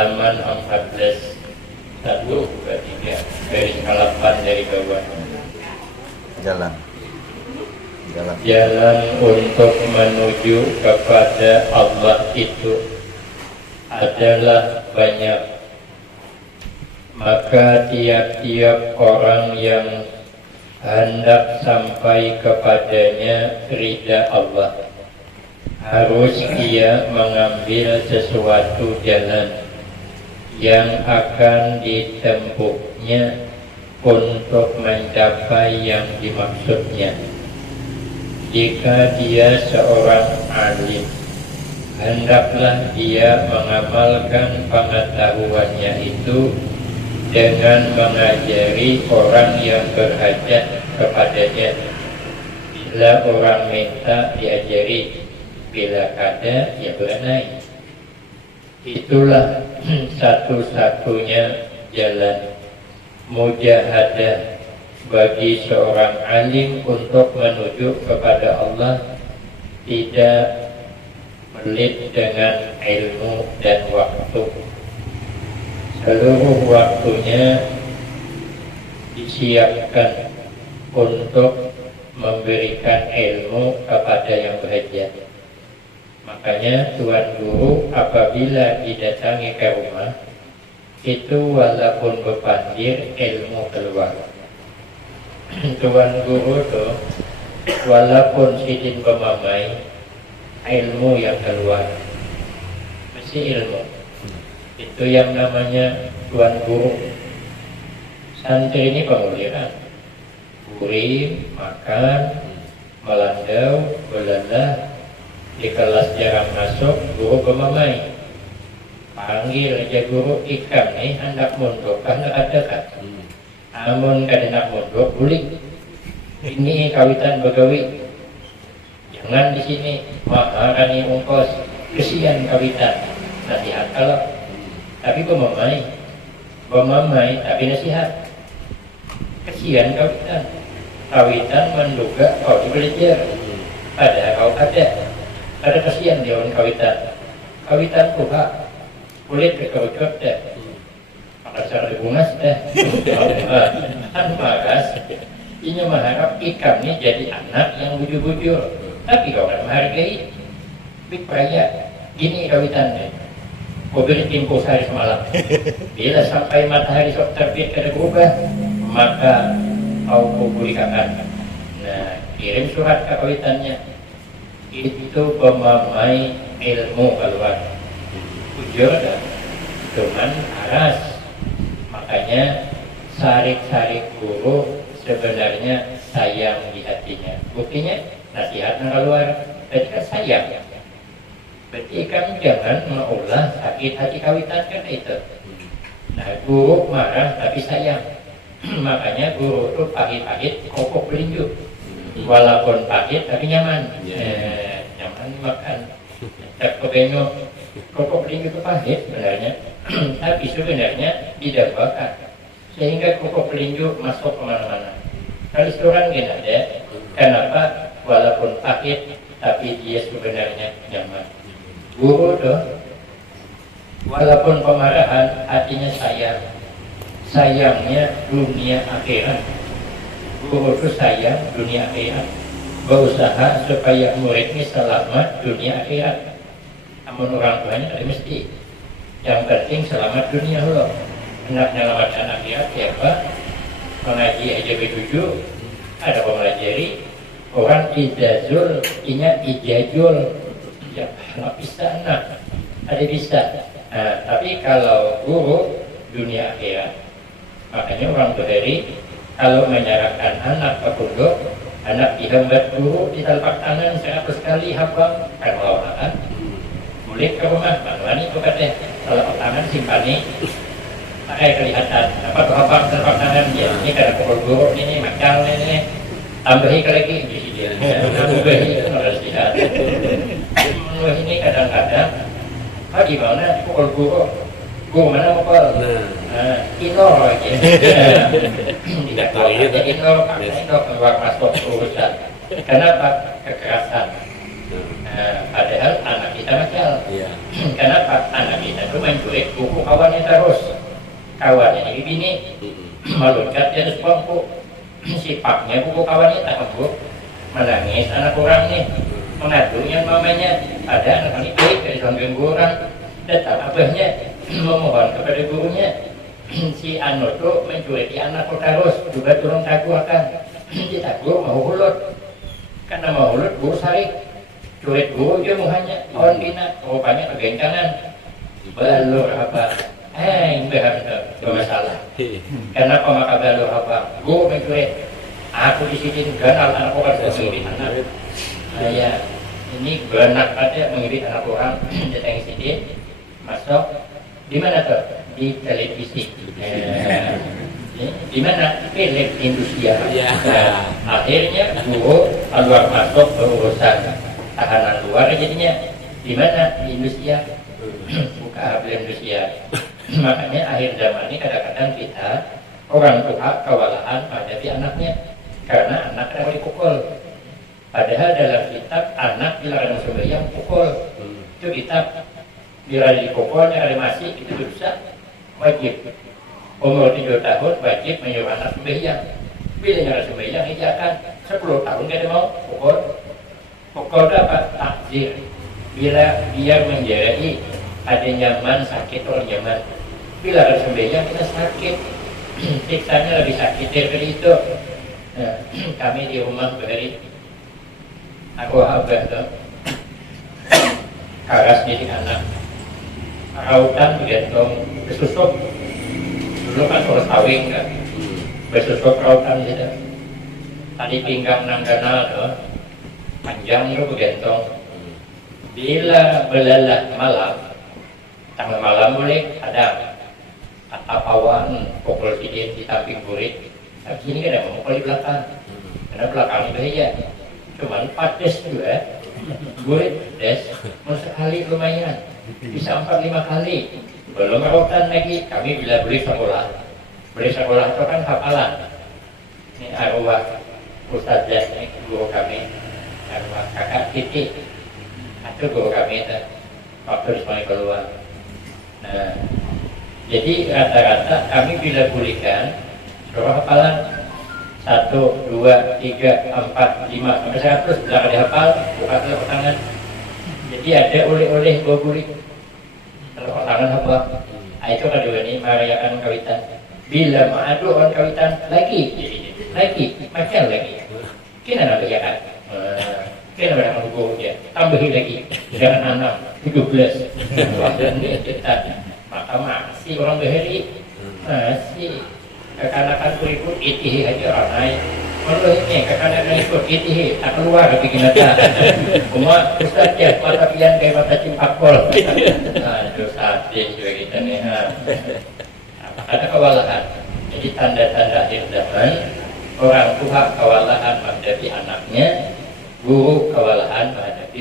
halaman 14 1, 2, 3 garis 8 dari bawah. Jalan Untuk menuju kepada Allah itu adalah banyak. Maka tiap-tiap orang yang hendak sampai kepadanya ridha Allah, harus ia mengambil sesuatu jalan yang akan ditempuhnya untuk mencapai yang dimaksudnya. Jika dia seorang alim, hendaklah dia mengamalkan pengetahuannya itu dengan mengajari orang yang berhajat kepadanya. Bila orang minta diajari, bila kada ya beranai. Itulah satu-satunya jalan mujahadah bagi seorang alim untuk menuju kepada Allah, tidak pelit dengan ilmu dan waktu. Seluruh waktunya disiapkan untuk memberikan ilmu kepada yang berhajat. Makanya Tuan Guru apabila didatangi ke rumah, itu walaupun berpandir, ilmu keluar. Tuan Guru tuh walaupun sidin pemamai, ilmu yang keluar. Mesti ilmu. Itu yang namanya Tuan Guru. Santri ini penguliran. Kurim, makan, melandau, belalah. Di kelas jarang masuk, guru pemamai. Panggil aja guru, ikam nih hendak mondok, karena ada kan. Namun kada nak mondok, bulik. Ini kawitan begawi. Jangan di sini, maharani ongkos, kesian kawitan. Nasihat kalau, tapi pemamai tapi nasihat. Kesian kawitan. Kawitan menduga kau belajar, padahal kau ada kesian dia orang kawitan tuha kulit kekaucut dah maka cara dibungas dah tanpa gas ini mengharap ikam ni jadi anak yang bujur-bujur, tapi kau kan menghargai big peraya gini kawitan ni kau beri tempoh sehari semalam, bila sampai matahari sok terbit kada berubah maka kau publikakan. Nah, kirim surat ke kawitannya, itu pemamai ilmu keluar. Ujur dah, cuman aras. Makanya sarik-sarik guru sebenarnya sayang di hatinya. Buktinya nasihat yang keluar, berarti kan sayang. Berarti kan jangan mengolah sakit hati kawitan kan itu. Nah, guru marah tapi sayang. Makanya guru itu pahit-pahit, kokok pelinju. Walaupun pahit tapi nyaman. Nyaman makan. Tak kebenyok. Kokok pelinju itu pahit sebenarnya. Tapi sebenarnya didambakan. Sehingga kokok pelinju masuk kemana-mana. Kalau seorang gini ada. Kenapa? Walaupun pahit tapi dia sebenarnya nyaman. Guru tuh walaupun pemarahan hatinya sayang. Sayangnya dunia akhirat. Guru itu sayang dunia akhirat, berusaha supaya muridnya selamat dunia akhirat. Namun orang tuanya ada mesti. Yang penting selamat dunia loh. Hendak menyelamatkan akhirat siapa? Mengaji aja betuju, ada pemelajari. Orang ijazul, inya ijajul. Ya, nggak bisa nak. Ada bisa. Nah, tapi kalau guru dunia akhirat, makanya orang berhari kalau menyerahkan anak ke pondok, anak dihambat guru di telapak tangan 100 kali hafal kan lawan. Mulai ke rumah, mana itu katanya telapak tangan simpani, pakai kelihatan. Apa tuh hafal telapak tangan dia? Ini karena pukul guru ini macam ini, tambahi lagi di sini. Tambahi itu harus lihat. Ini kadang-kadang, gimana pukul guru? Guru mana pukul? Inor aja. Tidak tahu ya. Inor keluar masuk urusan. Kenapa? Kekerasan. Padahal anak kita macam. Iya. Kenapa? Anak kita itu menculik buku kawannya terus. Kawannya ini bini meluncat di atas bangku. Sipaknya buku kawannya tak kebuk. Menangis anak orang nih. Mengadunya mamanya. Ada anak ini baik dari samping orang. Datang abahnya memohon kepada gurunya. Si Anu tuh menculik anak terus. Juga turun tagu akan. Kita guru mau hulut. Karena mau hulut guru sarik. Curit guru dia muhanya on bina rupanya kegencangan balur apa bermasalah kenapa maka balur apa guru mencurit aku di sini ganal anak orang mengirit anak saya ini benak ada mengirit anak orang datang sini masuk di mana tuh di televisi di mana film Indonesia akhirnya guru keluar masuk berurusan tahanan luar jadinya di mana di Indonesia buka di Indonesia makanya akhir zaman ini kadang-kadang kita orang tua kewalahan menghadapi anaknya karena anak mau dipukul padahal dalam kitab anak dilarang sembahyang pukul itu kitab bila dipukulnya ada masih itu dosa wajib umur 7 tahun wajib menyuruh anak sembahyang bila nyara sembahyang hijakan 10 tahun gak ada mau pukul pokok dapat takdir bila dia menjadi ada nyaman sakit orang nyaman bila ada sembahyang kita sakit siksanya lebih sakit dari itu kami di rumah beri aku abah tuh karas jadi anak rautan bergantung bersusuk dulu kan harus kawin kan bersusuk rautan gitu tadi pinggang nang kanal tuh panjang itu bergantung bila belalah malam tengah malam boleh ada apawan pukul sidin di samping burit tapi sini kan ada memukul di belakang karena belakang ini bahaya cuman 4 des juga burit des mau sekali lumayan bisa 4-5 kali belum rautan lagi kami bila beli sekolah itu kan hafalan ini arwah ustazah ini guru kami arwah kakak titik itu guru kami itu waktu di sekolah keluar nah jadi rata-rata kami bila pulihkan surah hafalan 1, 2, 3, 4, 5 sampai 100 bila dihafal buka telapak tangan jadi ada oleh-oleh bawa bulik telapak tangan apa itu kedua ini merayakan kawitan bila mengadu orang kawitan lagi makan lagi kena nak bayakan kena nak hukum dia tambahin lagi jangan anak 17 ini kita maka masih orang beheri masih kekanakan berikut itihi aja orang lain kalau ini kekanakan ikut itihi tak keluar bikin nata semua ustaz ya mata pian kayak mata cimpakol itu sadis juga kita nih ada kewalahan jadi tanda-tanda akhir zaman orang tua kewalahan menghadapi anaknya guru kewalahan menghadapi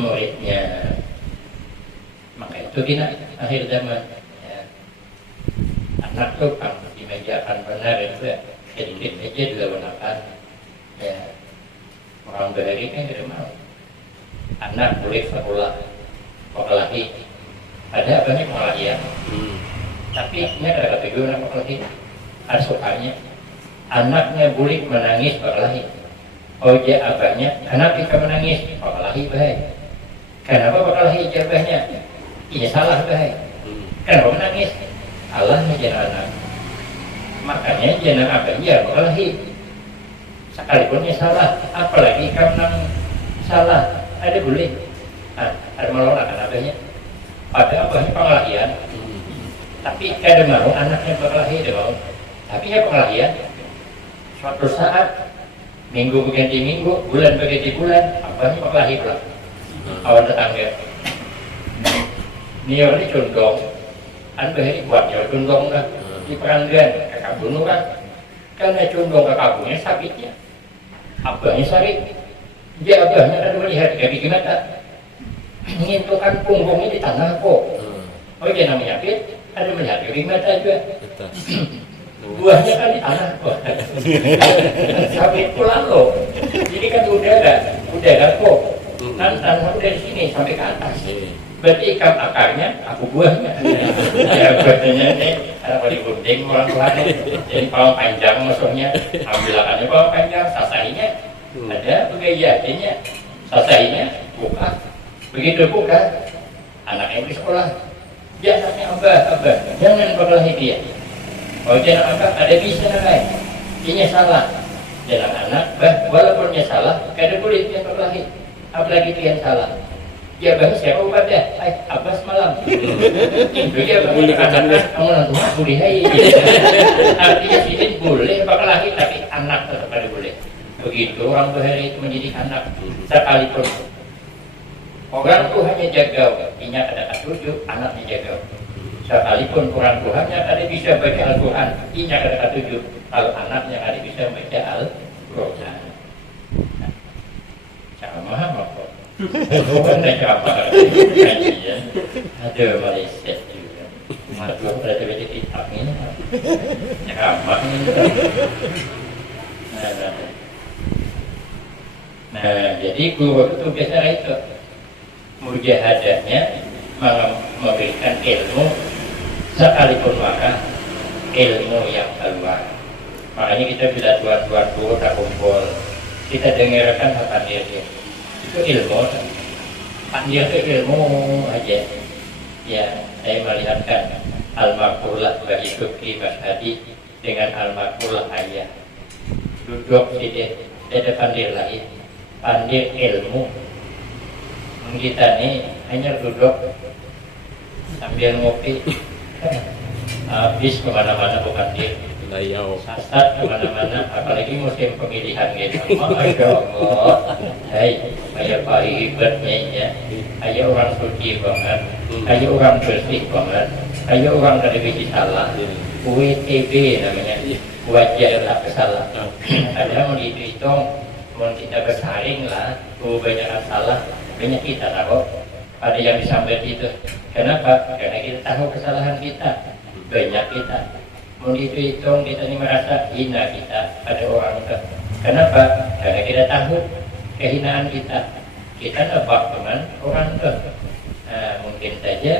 muridnya maka itu kena akhir zaman ya. Anak tuh kan dimejakan benar itu ya sedikit aja dilakukan ya orang berhari kan tidak mau anak boleh sekolah lagi ada banyak pengajian tapi ini ada kata anak lagi ada sukanya anaknya boleh menangis lagi oja abahnya anak kita menangis lagi baik kenapa lagi jabahnya ini salah baik kenapa menangis Allahnya jangan anak makanya jangan abahnya lagi sekalipunnya salah apalagi karena salah ada boleh ada melolak abahnya ada abahnya pengelahian tapi ada mau anaknya pengelahian ada mau tapi ya pengelahian suatu saat minggu berganti minggu bulan berganti bulan abahnya pengelahian pula awal tetangga ini orang ini condong anda ini buat jalan condong lah di peranggan ke kabun orang karena condong ke kabunnya sakitnya abahnya sakit dia abahnya ada melihat kayak bikin mata mengintukan punggungnya di tanah kok oh dia namanya sakit ada melihat kayak bikin mata juga buahnya kan di tanah kok sakit pulang loh jadi kan udara kok Kan tanah dari sini sampai ke atas. Berarti ikan akarnya, aku buahnya. Ya berartinya ini ada kalau digunting orang tuanya. Jadi kalau panjang musuhnya, ambil akarnya kalau panjang, sasahinya ada begayanya, sasahinya buka. Begitu buka, anaknya di sekolah. Dia anaknya abah, jangan berkelahi dia. Kalau jangan abah, ada bisa lain. Ini salah. Jangan anak, walaupun dia salah, kada boleh dia berkelahi. Apalagi dia yang salah. Dia bahas siapa ubatnya? Abbas malam. Itu dia mengatakan kamu nanti boleh hai. Artinya sidin boleh berkelahi, tapi anak tetap ada boleh. Begitu orang berhari itu menjadi anak sekalipun. Orang Tuhannya jaga, inya ada ketujuh, anaknya jaga. Sekalipun orang Tuhannya ada bisa baca Al-Quran, inya ada ketujuh, kalau anaknya ada bisa baca Al-Quran. Sama apa? Bukan sama. Ada Malaysia juga. Madu berada di kitab ini. Sama ini. Nah, jadi guru itu biasanya itu mujahadahnya memberikan ilmu sekalipun maka ilmu yang keluar. Makanya kita bila tuan-tuan guru tak kumpul, kita dengarkan hadir dia itu ilmu, dia itu ilmu aja. Ya, saya melihatkan al-maqullah bagi Syukri Mas Hadi dengan al-maqullah ayah duduk di depan dia lain pandir ilmu. Kita nih hanya duduk sambil ngopi, habis kemana-mana bukan dia, sasat kemana-mana, apalagi musim pemilihan gitu. Masya Allah, hai, kayak pagi hebatnya ya, kayak orang suci banget, kayak orang bersih banget, kayak orang dari biji salah, WTB namanya, wajah tak bersalah. Ada mau dihitung, mau kita bersaring lah, banyak salah. Banyak kita tahu ada yang disambil itu. Kenapa? Karena kita tahu kesalahan kita. Banyak kita. Mau dihitung kita ini merasa hina kita pada orang itu. Kenapa? Karena kita tahu kehinaan kita. Kita nebak dengan orang itu. Nah, mungkin saja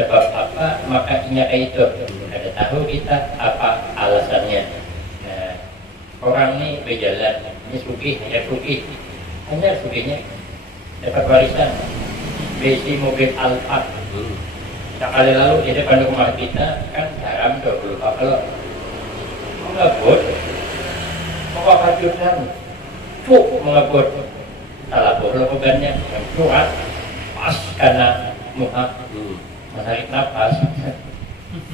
sebab apa makanya itu. Ada tahu kita apa alasannya. Nah, orang ini berjalan, ini sugih, hanya sugihnya dapat warisan besi mobil Alphard. Sekali lalu di depan rumah kita kan garam 20 kalau mengebut mau kajutan cuk mengebut salah bukannya kuat pas karena muha menarik nafas.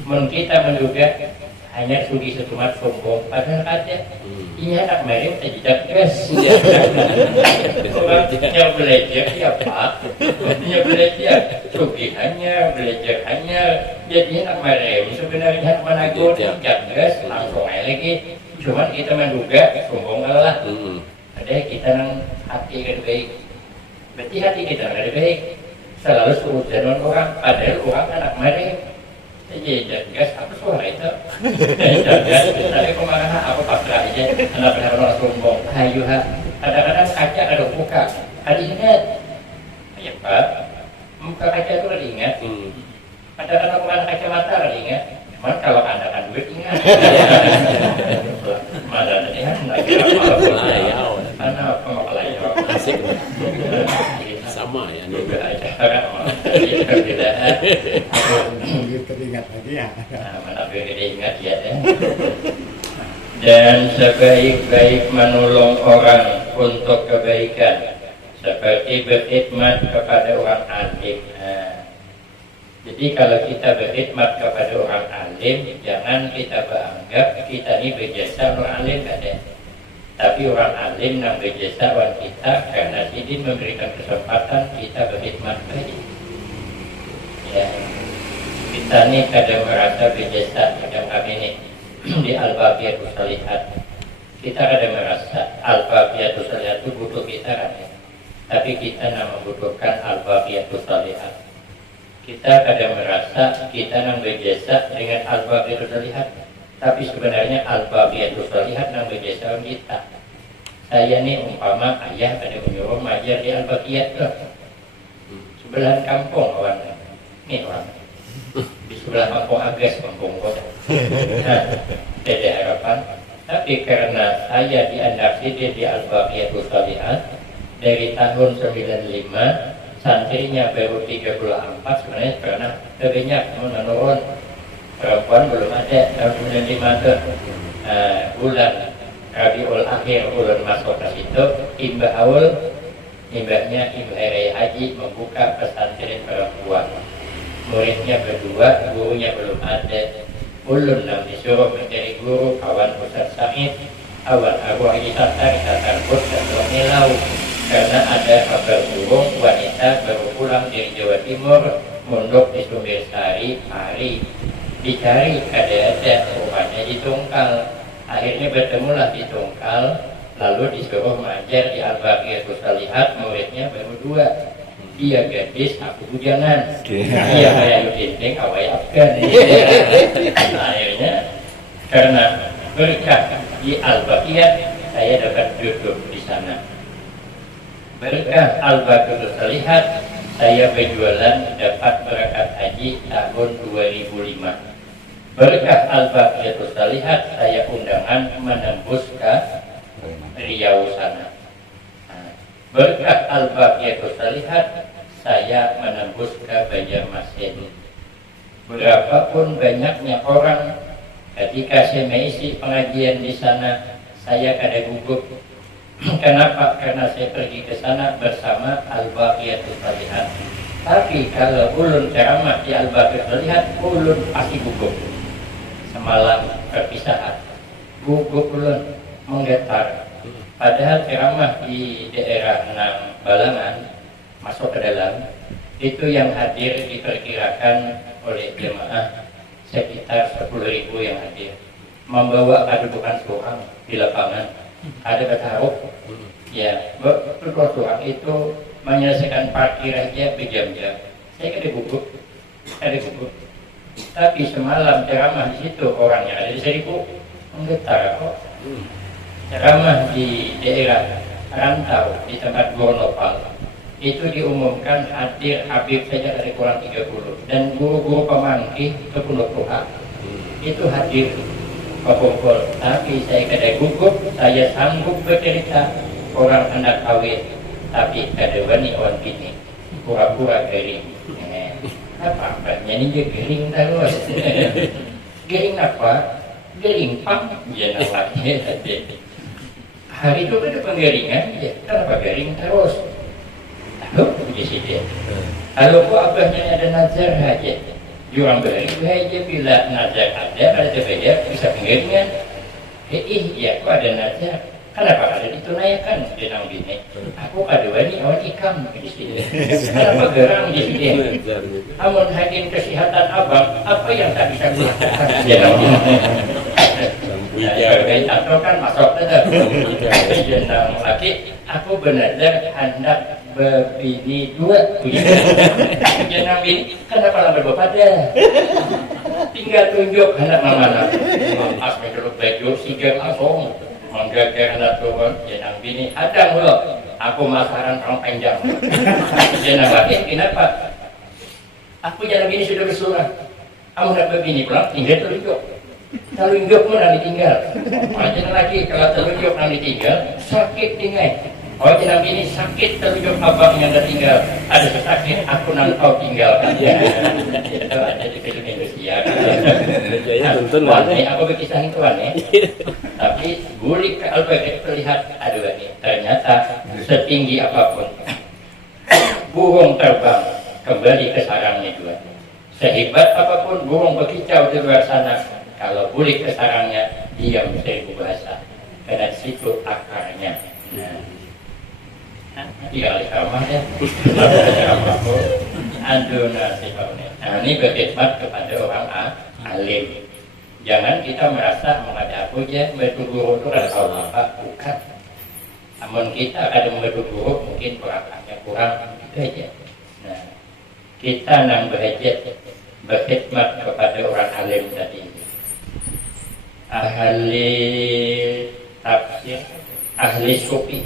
Kita menduga hanya sudi setumat sombong padahal ada ini anak mereka tidak gas. Yang belajar siapa? Yang belajar sugihannya, belajar hanya jadi anak mereka sebenarnya mana gue tidak gas langsung lagi. Cuman kita menduga sombong lah. Ada kita nang hati kan baik. Berarti hati kita kan baik. Selalu suruh orang padahal orang anak mereka. Jadi gas apa suara itu? Gas, tapi kemana aku pasrah aja. Anak orang sombong. Ayo kadang-kadang kaca ada buka. Ada ingat? Ya Pak, muka kaca itu ada ingat. Kadang-kadang bukan kacamata ada ingat. Cuman kalau anda kan duit ingat. Mana tadi lagi apa? Karena pengelayau. Asik. Sama ya juga aja kan perbedaan teringat lagi ya mana ingat ya dan sebaik-baik menolong orang untuk kebaikan seperti berkhidmat kepada orang alim. Jadi kalau kita berkhidmat kepada orang alim jangan kita beranggap kita ini berjasa orang alim ada. Tapi orang alim yang berjasa wan kita karena ini memberikan kesempatan kita berkhidmat lagi. Ya, kita ini kadang merasa berjasa kadang kami ini di Al-Baqiyatus Shalihat. Kita kadang merasa Al-Baqiyatus Shalihat itu butuh kita kan ya. Tapi kita tidak membutuhkan Al-Baqiyatus Shalihat. Kita kadang merasa kita yang berjasa dengan Al-Baqiyatus Shalihat. Tapi sebenarnya Al-Baqiyatus Shalihat yang berjasa kita. Saya nih umpama ayah ada menyuruh mengajar di Al-Baqiyah tuh. Sebelahan kampung orang. Nih orang. Di sebelah kampung Agas, kampung kota. Nah, tidak harapan. Tapi karena saya diandaksidi di Al-Baqiyatus Shalihat dari tahun 95, santrinya baru 34 sebenarnya karena lebihnya menurun. Perempuan belum ada tahun 95 tuh. Bulan Rabiul Akhir bulan masuk ke situ, imbahnya Imbah Raya Haji membuka pesantren perempuan. Muridnya berdua, gurunya belum ada. Ulun nam disuruh menjadi guru kawan Ustaz Said, awal arwah Isata Tarbut dan Nilau. Karena ada kabar burung wanita baru pulang dari Jawa Timur, mondok di Sumbersari, Pari. Dicari ada rupanya di Tungkal. Akhirnya bertemulah di Tungkal, lalu disuruh mengajar di Al-Baqiyatus Shalihat, muridnya baru 2. Dia gadis, aku bujangan. Dia kayak dinding, awai Afgan. Akhirnya karena berkah di Al-Baqiyah, saya dapat duduk di sana. Berkah Al-Baqiyatus Shalihat, saya berjualan dapat berkat haji tahun 2005. Berkah Al-Baqiyatus Shalihat, saya undangan menembus ke Riau sana. Berkah Al-Baqiyatus Shalihat, saya menembus ke Banjarmasin. Berapapun banyaknya orang, ketika saya mengisi pengajian di sana, saya kada gugup. Kenapa? Karena saya pergi ke sana bersama Al-Baqiyatus Shalihat. Tapi kalau ulun ceramah di Al-Baqiyatus Shalihat, ulun pasti gugup. Semalam perpisahan, gugup ulun menggetar. Padahal ceramah di daerah Nang Balangan masuk ke dalam, itu yang hadir diperkirakan oleh jemaah sekitar 10.000 yang hadir. Membawa kedudukan seorang di lapangan, ada bertaruh. Ya, bertaruh seorang itu menyelesaikan parkir aja berjam-jam. Saya kada gugup. Tapi semalam ceramah di situ orangnya ada di 1.000, menggetar kok. Ceramah di daerah Rantau di tempat Gonopal itu diumumkan hadir Habib saja dari kurang 30 dan guru-guru pemangkih ke Pondok Roha itu hadir berkumpul. Tapi saya kada gugup, saya sanggup bercerita orang hendak kawin tapi kada wani on bini pura-pura garing. Apa-apanya ini dia gering terus. Gering apa? Gering pang. Ya namanya tadi. Hari itu ada penggeringan, ya. Kenapa garing terus? Lalu di sini. Kalau kok abahnya ada nazar aja, jurang garing aja bila nazar ada bayar bisa penggeringan. Ya kok ada nazar. Kenapa ada ditunaikan di nang bini? Aku ada wani awan ikam di sini. Kenapa gerang di sini? Amun hakim kesehatan abang, apa yang tak bisa kulakukan di nang bini? Sebagai contoh kan masuk saja. Jenang laki, aku benar-benar hendak berbini 2. Jenang bini, kenapa lambat berpada? Tinggal tunjuk hendak mana? Pas menurut baju sigar langsung. Menggeger hendak turun, jenang bini ada mulu. Aku masaran orang panjang. Jenang laki, kenapa? Aku jenang bini sudah bersurah. Kamu hendak berbini pulang, tinggal tunjuk. Kalau inggap pun nanti tinggal. Jenang laki, kalau telunjuk nanti tinggal, sakit tinggal. Oh jenang bini sakit telunjuk abangnya nanti tinggal. Ada sakit, aku nanti kau tinggalkan. Itu ada di film Indonesia. Aku berkisahin tuan ya. Tapi gulik ke Al-Baqiyah terlihat aduh ini ternyata setinggi apapun burung terbang kembali ke sarangnya juga. Sehebat apapun burung berkicau di luar sana, kalau gulik ke sarangnya diam 1000 bahasa. Karena di situ akarnya. Iya kamar ya. Aduh nasib ini. Nah ini berkhidmat kepada orang alim. Jangan kita merasa menghadap aja membantu guru itu ada apa bukan. Namun kita ada membantu guru mungkin perangkatnya kurang itu aja. Nah, kita nang berkhidmat kepada orang alim tadi. Ahli tafsir ahli sufi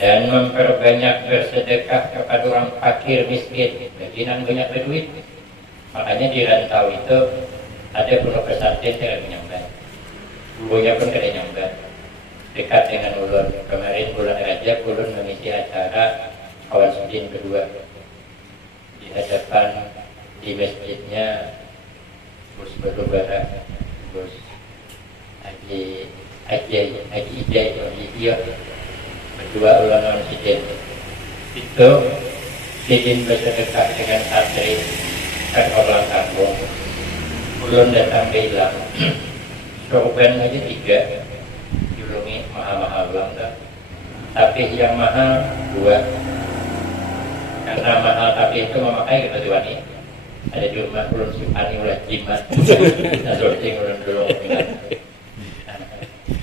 dan memperbanyak bersedekah kepada orang fakir miskin, bagian banyak berduit. Makanya di Rantau itu ada pondok pesantren yang menyambat, bukunya pun kena nyambat dekat dengan ulun. Kemarin bulan Rajab ulun mengisi acara kawan sudin kedua di hadapan di masjidnya Gus Batubara, Gus Haji Ijai dia berdua ulama sidin. Itu sidin bersedekah dengan santri kan orang kampung. Ulun datang bilang sorban aja 3 julungi mahal-mahal ulang dah. Tapi yang mahal 2. Karena mahal tapi itu memakai kebetulan ini ada di rumah ulun simpan ulah jimat kita sorting ulun dulu.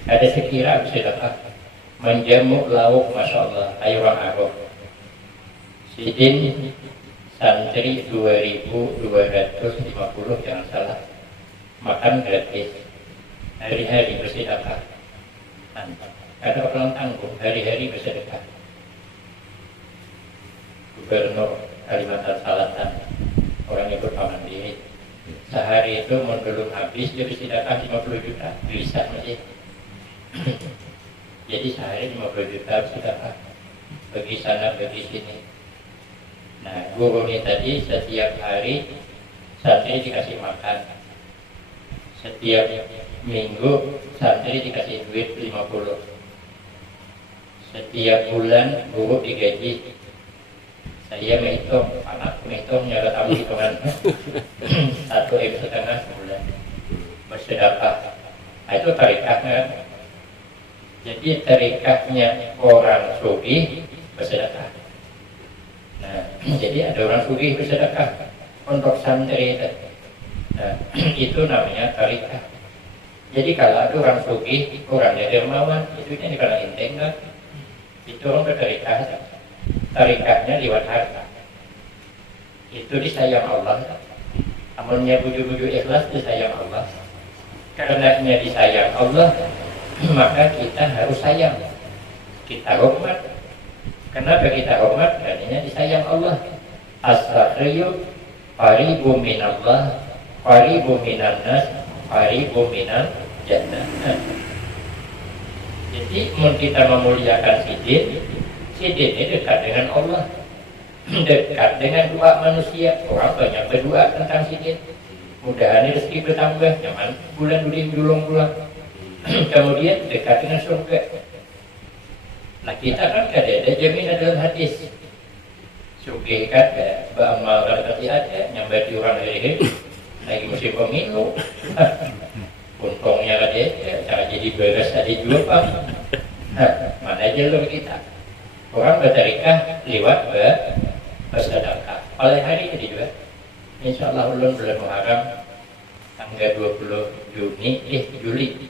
Ada sekira sedekah menjamu lauk, masya Allah. Ayo orang Arab sidin santri 2.250 jangan salah, makan gratis, hari-hari bersedekah. Karena orang tanggung hari-hari bersedekah. Gubernur Kalimantan Selatan orang ikut mandiri, sehari itu mau belum habis dia bersedekah 50 juta bisa masih. Jadi sehari 50 juta bersedekah bagi sana bagi sini. Nah guru ini tadi setiap hari santri dikasih makan, setiap minggu santri dikasih duit 50, setiap bulan guru digaji. Saya menghitung, anak menghitung nyara tamu hitungan 1,5 M sebulan bersedekah. Nah, itu tarikahnya. Jadi tarikahnya orang sufi bersedekah. Nah, jadi ada orang sufi bersedekah untuk santri. Nah, itu namanya tarikah. Jadi kalau ada orang sufi, orangnya dermawan, itu yang dikenal inteng, itu orang bertarikah. Tarikahnya lewat harta. Itu disayang Allah. Amalnya buju-buju ikhlas disayang Allah. Karena disayang Allah, maka kita harus sayang. Kita hormat. Kenapa kita hormat? Karena disayang Allah. As-sakhriyu qaribu minallah, qaribu minan nas, qaribu minan jannah. Jadi mau kita memuliakan sidin ini dekat dengan Allah, dekat dengan doa manusia. Orang banyak berdoa tentang sidin, mudah-mudahan rezeki bertambah, nyaman bulan dulung pulang. Kemudian dekat dengan surga. Nah kita kan ada jaminan dalam hadis. Surga kan beramal berarti ada, nyambat di orang hari lagi musim pemilu. Untungnya ada, cara jadi beres ada juga. Mana aja lo kita. Orang bertarikah lewat bersedekah. Oleh hari ini juga, insya Allah bulan Muharram tanggal 20 Juli,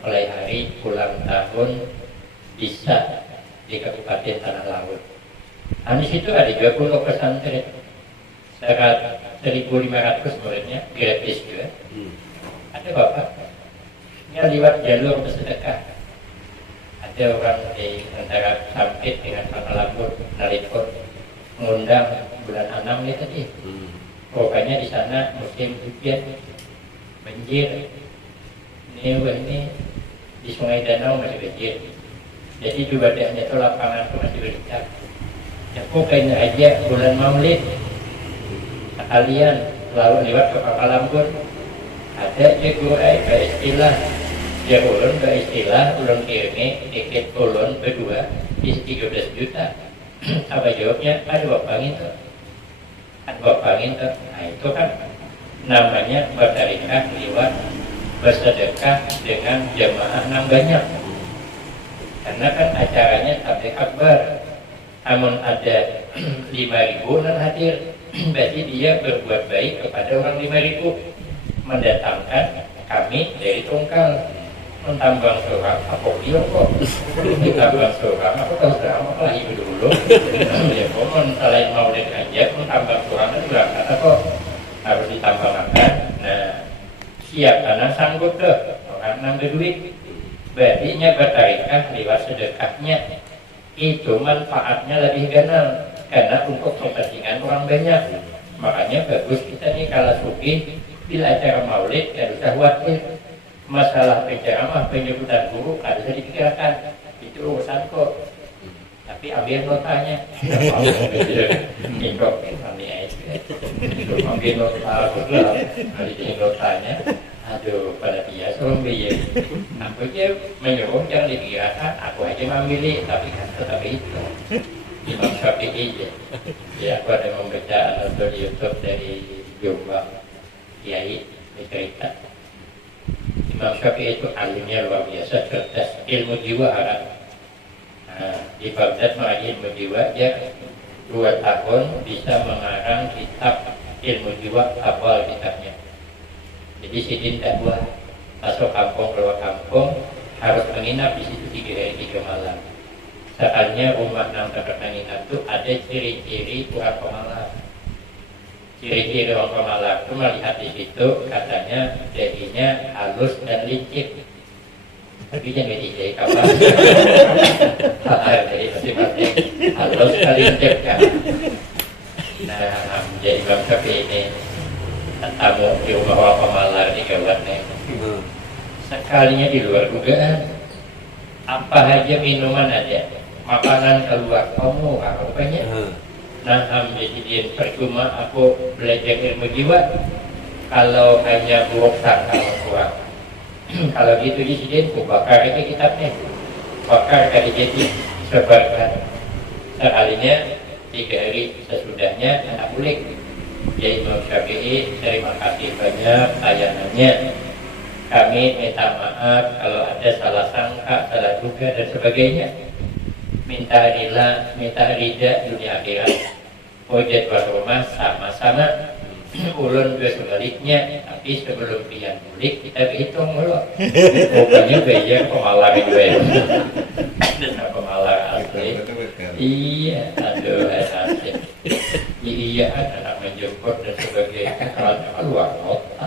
mulai hari ulang tahun bisa di Kabupaten Tanah Laut. Di situ ada juga pondok pesantren, 1.500 muridnya gratis juga. Ada bapak yang lewat jalur bersedekah. Ada orang di antara Sampit dengan Tanah Laut, Nalipur mengundang bulan 6 ini tadi. Pokoknya di sana musim hujan, banjir. Ini di Sungai Danau masih banjir. Jadi juga ada itu lapangan itu masih bericak. Ya pokoknya aja bulan Maulid sekalian lalu lewat ke Pakalambur ada istilah. Ya ulun beristilah ulun kirimi tiket ulun berdua di 13 juta. Apa jawabnya? Ada bapangin tuh. Ada bapangin tuh. Nah itu kan namanya bertarikah lewat bersedekah dengan jamaah yang banyak. Karena kan acaranya tabligh akbar. Namun ada 5.000 non hadir. Berarti dia berbuat baik kepada orang 5.000. Mendatangkan kami dari Tungkal. Mentambang seorang apa dia kok mentambang seorang aku tahu seorang apa lagi dulu ya kok selain mau aja mentambang seorang itu berangkat kok harus ditambangkan. Nah siap karena sanggup deh orang nambah duit Berarti bertaringkah lewat sedekahnya itu manfaatnya lebih ganal karena untuk kepentingan orang banyak. Makanya bagus kita nih kalau suki bila acara maulid tidak usah khawatir masalah penceramah penyebutan guru ada bisa dipikirkan itu urusan kok. Tapi ambil notanya. Ingkok kami ambil nota, ambil notanya. Aduh, pada biasa orang biaya. Aku aja menyuruh jangan dikirakan, aku aja memilih, tapi kan tetap itu. Imam Syafi'i aja. Ya, aku ada membaca nonton YouTube dari Jombang Kiai cerita. Imam Syafi'i itu alimnya luar biasa, cerdas, ilmu jiwa harap. Nah, di Baghdad mengaji ilmu jiwa, dia 2 tahun bisa mengarang kitab ilmu jiwa, hafal kitabnya. Jadi sidin tak buat masuk kampung keluar kampung harus menginap di situ 3 hari 3 malam. Soalnya rumah yang tempat menginap itu ada ciri-ciri orang pemalas. Ciri-ciri orang pemalas itu melihat di situ katanya jadinya halus dan licin. Tapi jangan dijahit kapan. Jadi masing-masing halus dan licin kan. Nah, jadi Imam Syafi'i ini tamu di rumah orang pemalar di kawannya. Sekalinya di luar dugaan, apa aja minuman ada, makanan keluar, kamu banyak. Nah, jadi percuma aku belajar ilmu jiwa kalau hanya buruk sangka kurang. Kalau gitu di sini aku bakar itu kitabnya, bakar kali jadi sebarkan. Sekalinya 3 hari sesudahnya anak bulik. Jadi Imam Syafi'i, terima kasih banyak layanannya. Kami minta maaf kalau ada salah sangka, salah duga dan sebagainya. Minta rida dunia akhirat. Wajat rumah sama-sama. Ulun juga sebaliknya, tapi sebelum pian bulik kita berhitung dulu. Pokoknya bayar pemalar juga ya. Pemalar asli. Iya, aduh asli. Iya, anak menjemput dan sebagainya kalau keluar kota.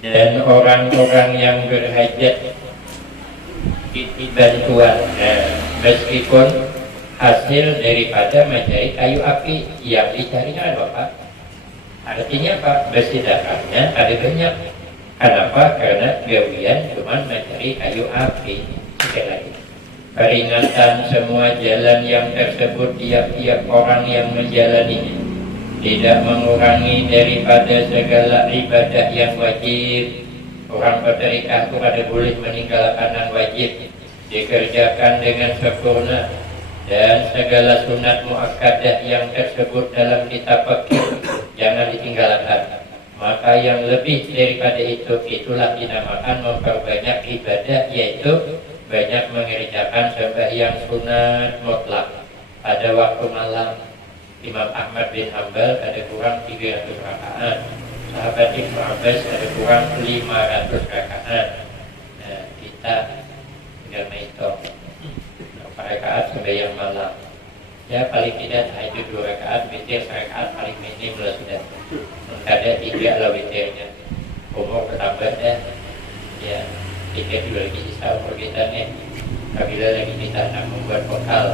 Dan orang-orang yang berhajat bantuan, meskipun hasil daripada mencari kayu api yang dicarinya ada apa? Artinya apa? Bersedakarnya ada banyak. Kenapa? Karena gawian cuma mencari kayu api. Sekali lagi, peringatan semua jalan yang tersebut tiap-tiap orang yang menjalaninya tidak mengurangi daripada segala ibadah yang wajib. Orang bertarikah itu ada boleh meninggalkan yang wajib dikerjakan dengan sempurna, dan segala sunat muakkadah yang tersebut dalam kitab fikih jangan ditinggalkan. Maka yang lebih daripada itu, itulah dinamakan memperbanyak ibadah, yaitu banyak mengerjakan sembahyang sunat mutlak pada waktu malam. Imam Ahmad bin Hanbal ada kurang 300 rakaat, sahabat Ibnu Abbas ada kurang 500 rakaat. Nah, kita tinggal menghitung berapa rakaat sembahyang malam. Ya paling tidak tahajud 2 rakaat, witir 1 rakaat paling minim lah sudah. Ada 3 lah witirnya. Umur bertambah dah. Ya, kita juga lagi sisa umur kita nih. Apabila lagi kita nak membuat vokal,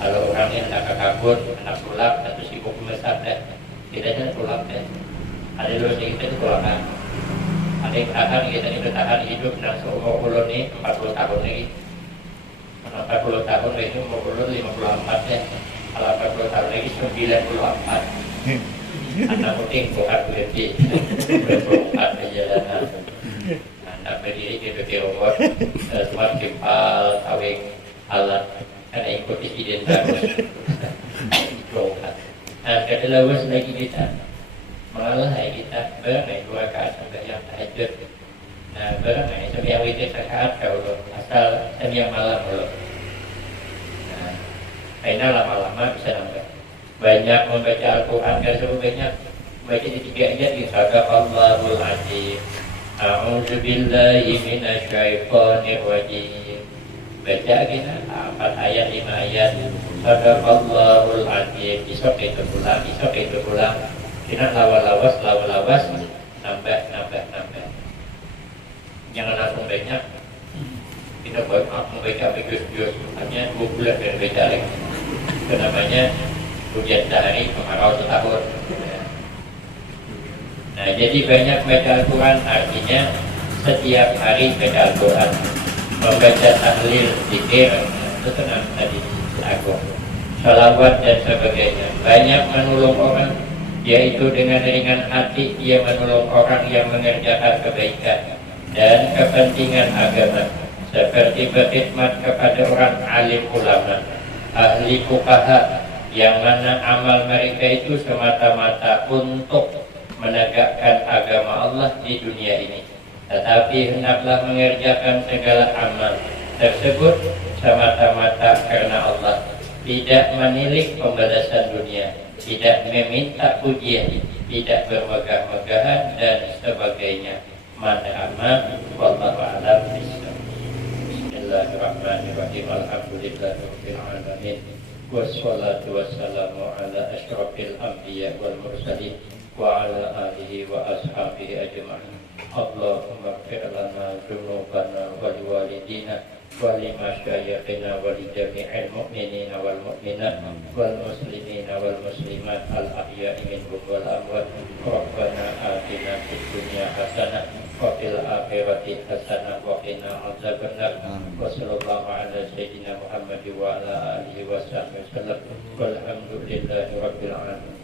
kalau orangnya hendak ke kabut, hendak pulang, atau sibuk membesar dah, kita jangan pulang dah. Ada dulu kita itu pulangan. Ada yang tahan, kita ini bertahan hidup dan seumur ulun ni 40 tahun lagi. 40 tahun lagi umur ulun 54 ya. Kalau 40 tahun lagi 94. Anak penting bukan berhenti. 24 perjalanan. Anak berdiri di dekat robot, semua simpal, kawing, alat, karena ikut insiden bagus. Nah, kada lawas lagi kita. Malah kita berangai 2 rakaat sampai yang tahajud. Nah, berangai sampai yang witir rakaat kalau asal sembahyang malam dulu. Nah, aina lama-lama bisa nambah. Banyak membaca Al-Quran, kan banyak baca di 3 ayat di Sadaqallahul Azim. A'udzubillahi minasyaitonir rajim. Baca kita 4 ayat 5 ayat Sadaqallahul Azim. Besok itu pulang. Kita lawas, nambah. Jangan langsung banyak. kita buat membaca jus hanya 2 bulan dan baca lagi. Itu namanya hujan sehari kemarau setahun. Ya. Nah, jadi banyak baca Al-Quran artinya setiap hari baca Al-Quran, membaca tahlil, zikir, itu tenang tadi aku, salawat dan sebagainya. Banyak menolong orang, yaitu dengan ringan hati ia menolong orang yang mengerjakan kebaikan dan kepentingan agama, seperti berkhidmat kepada orang alim ulama, ahli fuqaha, yang mana amal mereka itu semata-mata untuk menegakkan agama Allah di dunia ini, tetapi hendaklah mengerjakan segala amal tersebut semata-mata karena Allah, tidak menilik pembalasan dunia, tidak meminta pujian, tidak bermegah-megahan dan sebagainya. Man'ama wallahu a'lam bishawab. Bismillahirrahmanirrahim. Alhamdulillahirabbil alamin. Wassalatu wassalamu ala asyrafil anbiya wal mursalin wa ala alihi wa ashabihi ajma'in. Allahumma ighfir lana dzunubana wa liwalidina wa limasyayikhina wa li jami'il mu'minina wal mu'minat wal muslimina wal muslimat al ahya'i minhum wal amwat. Rabbana atina fid dunya hasanah wa fil akhirati hasanah wa qina adzabannar. Wa sallallahu ala sayyidina Muhammad wa ala alihi wa sahbihi wasallam. Walhamdulillahi rabbil alamin.